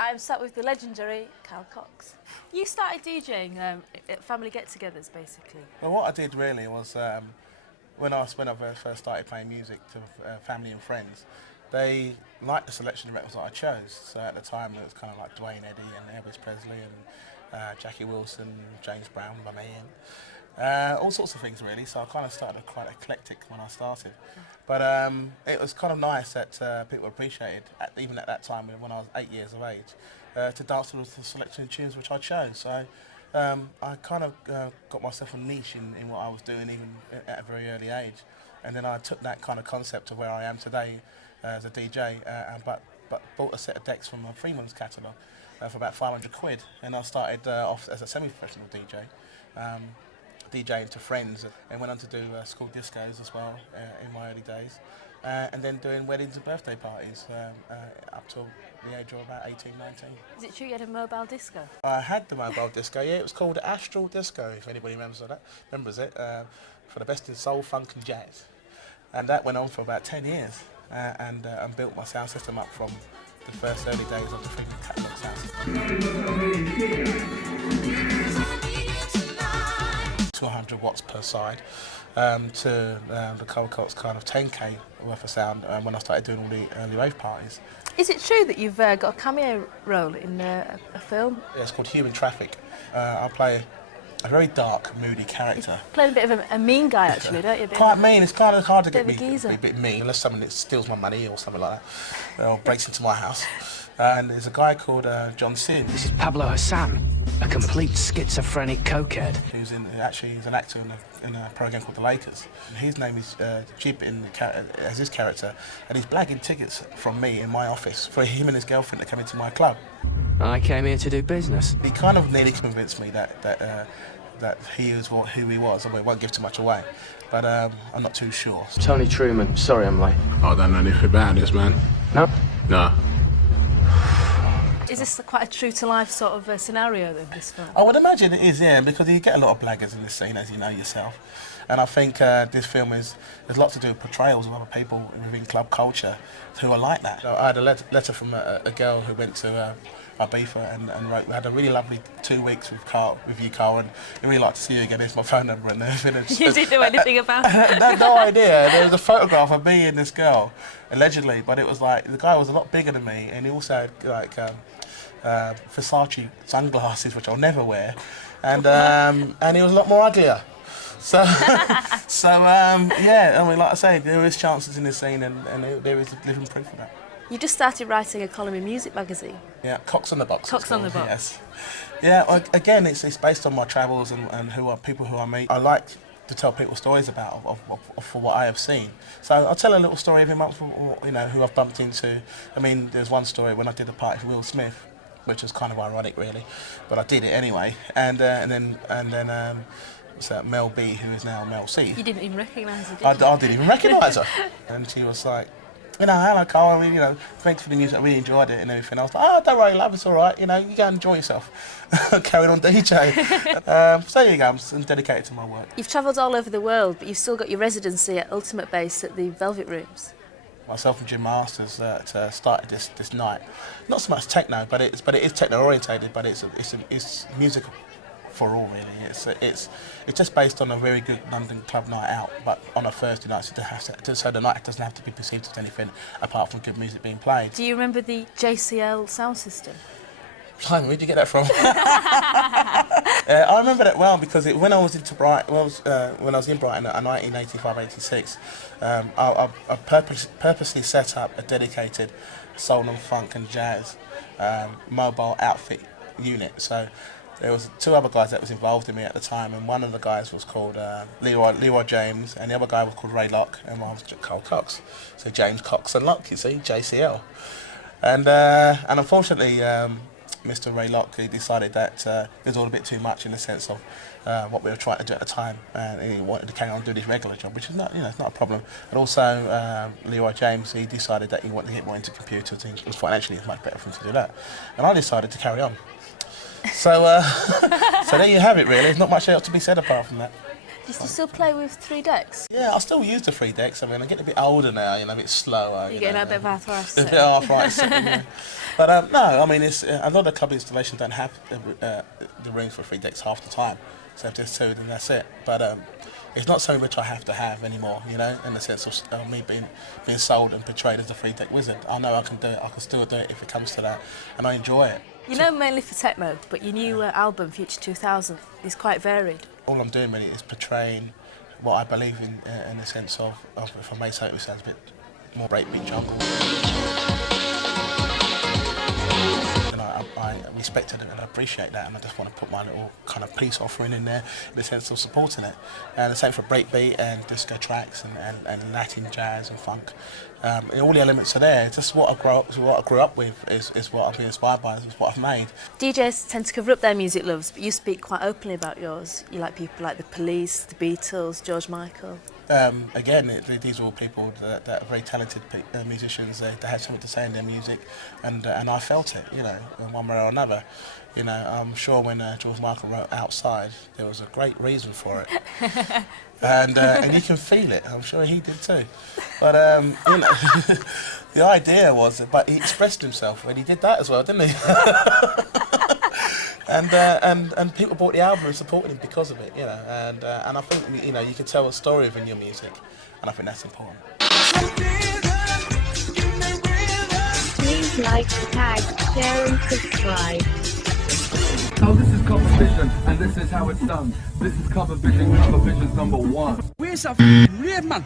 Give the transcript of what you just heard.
I'm sat with the legendary Carl Cox. You started DJing at family get-togethers, basically. Well, what I did really was when I first started playing music to family and friends, they liked the selection of records that I chose. So at the time it was kind of like Dwayne Eddy and Elvis Presley and Jackie Wilson, James Brown, by me, and all sorts of things really. So I kind of started quite eclectic when I started. But it was kind of nice that people appreciated, even at that time when I was 8 years of age, to dance to the selection of tunes which I chose. So I kind of got myself a niche in what I was doing even at a very early age. And then I took that kind of concept of where I am today as a DJ, but bought a set of decks from Freemans Catalogue for about 500 quid. And I started off as a semi-professional DJ. DJing to friends, and went on to do school discos as well in my early days, and then doing weddings and birthday parties up till the age of about 18, 19. Is it true you had a mobile disco? I had the mobile disco, yeah. It was called Astral Disco, if anybody remembers it, for the best in soul, funk and jazz. And that went on for about 10 years, and built my sound system up from the first early days of the Freemans Catalogue sound system. 200 watts per side, to the Carl Cox kind of 10k worth of sound when I started doing all the early rave parties. Is it true that you've got a cameo role in a film? Yeah, it's called Human Traffic. I play a very dark, moody character. You play a bit of a mean guy, actually, don't you? Quite mean. It's kind of hard to get me a bit mean, unless someone that steals my money or something like that, or breaks into my house. And there's a guy called John Sin. This is Pablo Hassan, a complete schizophrenic cokehead. He's an actor in a program called The Lakers. His name is Jib as his character, and he's blagging tickets from me in my office for him and his girlfriend to come into my club. I came here to do business. He kind of nearly convinced me that he was who he was. I won't give too much away, but I'm not too sure. Tony Truman, sorry I'm late. I don't know anything about this, man. No? No. Is this quite a true-to-life sort of scenario, then, this film? I would imagine it is, yeah, because you get a lot of blaggers in this scene, as you know yourself. And I think this film there's a lot to do with portrayals of other people within club culture who are like that. So I had a letter from a girl who went to Ibiza and wrote, we had a really lovely 2 weeks with you, Carl, and I'd really like to see you again. Here's my phone number and everything. You didn't know anything about it? I had no idea. There was a photograph of me and this girl, allegedly, but it was like, the guy was a lot bigger than me, and he also had like Versace sunglasses, which I'll never wear, and he was a lot more uglier. So, yeah, I mean, like I say, there is chances in this scene, and there is living proof of that. You just started writing a column in Music magazine. Yeah, Cox on the Box. Cox on the Box. Yes. Yeah, again, it's based on my travels and people who I meet. I like to tell people stories about for what I have seen. So I'll tell a little story every month, you know, who I've bumped into. I mean, there's one story when I did a party for Will Smith, which was kind of ironic, really, but I did it anyway. And then Mel B, who is now Mel C. You didn't even recognise her, did I didn't even recognise her. And she was like, you know, hello, Carl, you know, thanks for the music, I really enjoyed it and everything. I was like, oh, don't worry, love, it's all right, you know, you go and enjoy yourself. Carried on DJing. So there you go, I'm dedicated to my work. You've travelled all over the world, but you've still got your residency at Ultimate Base at the Velvet Rooms. Myself and Jim Masters started this night. Not so much techno, but it is techno orientated, but it's music for all, really. It's just based on a very good London club night out, but on a Thursday night, so the night doesn't have to be perceived as anything apart from good music being played. Do you remember the JCL sound system? Where did you get that from? I remember that well because when I was in Brighton in 1985-86, I purposely set up a dedicated soul and funk and jazz mobile outfit unit. So there was 2 other guys that was involved in me at the time, and one of the guys was called Leroy James, and the other guy was called Ray Lock, and one was Carl Cox. So James Cox and Lock, you see, JCL. And unfortunately, Mr. Ray Lock, he decided that it was all a bit too much in the sense of what we were trying to do at the time, and he wanted to carry on doing his regular job, which is not, you know, it's not a problem. And also, Leroy James, he decided that he wanted to get more into computers, and it was financially much better for him to do that. And I decided to carry on. So, so there you have it. Really, there's not much else to be said apart from that. Do you still play with 3 decks? Yeah, I still use the 3 decks. I mean, I'm getting a bit older now, you know, a bit slower. You're getting a bit of arthritis. A bit of arthritis. Yeah. But no, I mean, it's a lot of club installations don't have the rooms for 3 decks half the time. So if there's 2, then that's it. But it's not something which I have to have anymore, you know, in the sense of me being sold and portrayed as a 3-deck wizard. I know I can do it. I can still do it if it comes to that, and I enjoy it. You know, mainly for techno, but your new album, Future 2000, is quite varied. All I'm doing really is portraying what I believe in the sense of if I may say it sounds a bit more breakbeat jungle. And I respect it and I appreciate that, and I just want to put my little kind of peace offering in there in the sense of supporting it. And the same for breakbeat and disco tracks and Latin jazz and funk. All the elements are there. It's just what I grew up with is what I've been inspired by, is what I've made. DJs tend to cover up their music loves, but you speak quite openly about yours. You like people like the Police, the Beatles, George Michael. Again, these are all people that are very talented musicians. They have something to say in their music, and I felt it, you know, in one way or another. You know, I'm sure when George Michael wrote Outside, there was a great reason for it, and you can feel it. I'm sure he did too. But you know, the idea was, but he expressed himself when he did that as well, didn't he? And people bought the album and supported him because of it, you know. And I think, you know, you can tell a story within your music, and I think that's important. Please like, tag, share and subscribe. Oh, this is Collavision, and this is how it's done. This is Collavision, Collavision's #1. Where's a f***ing rave, man?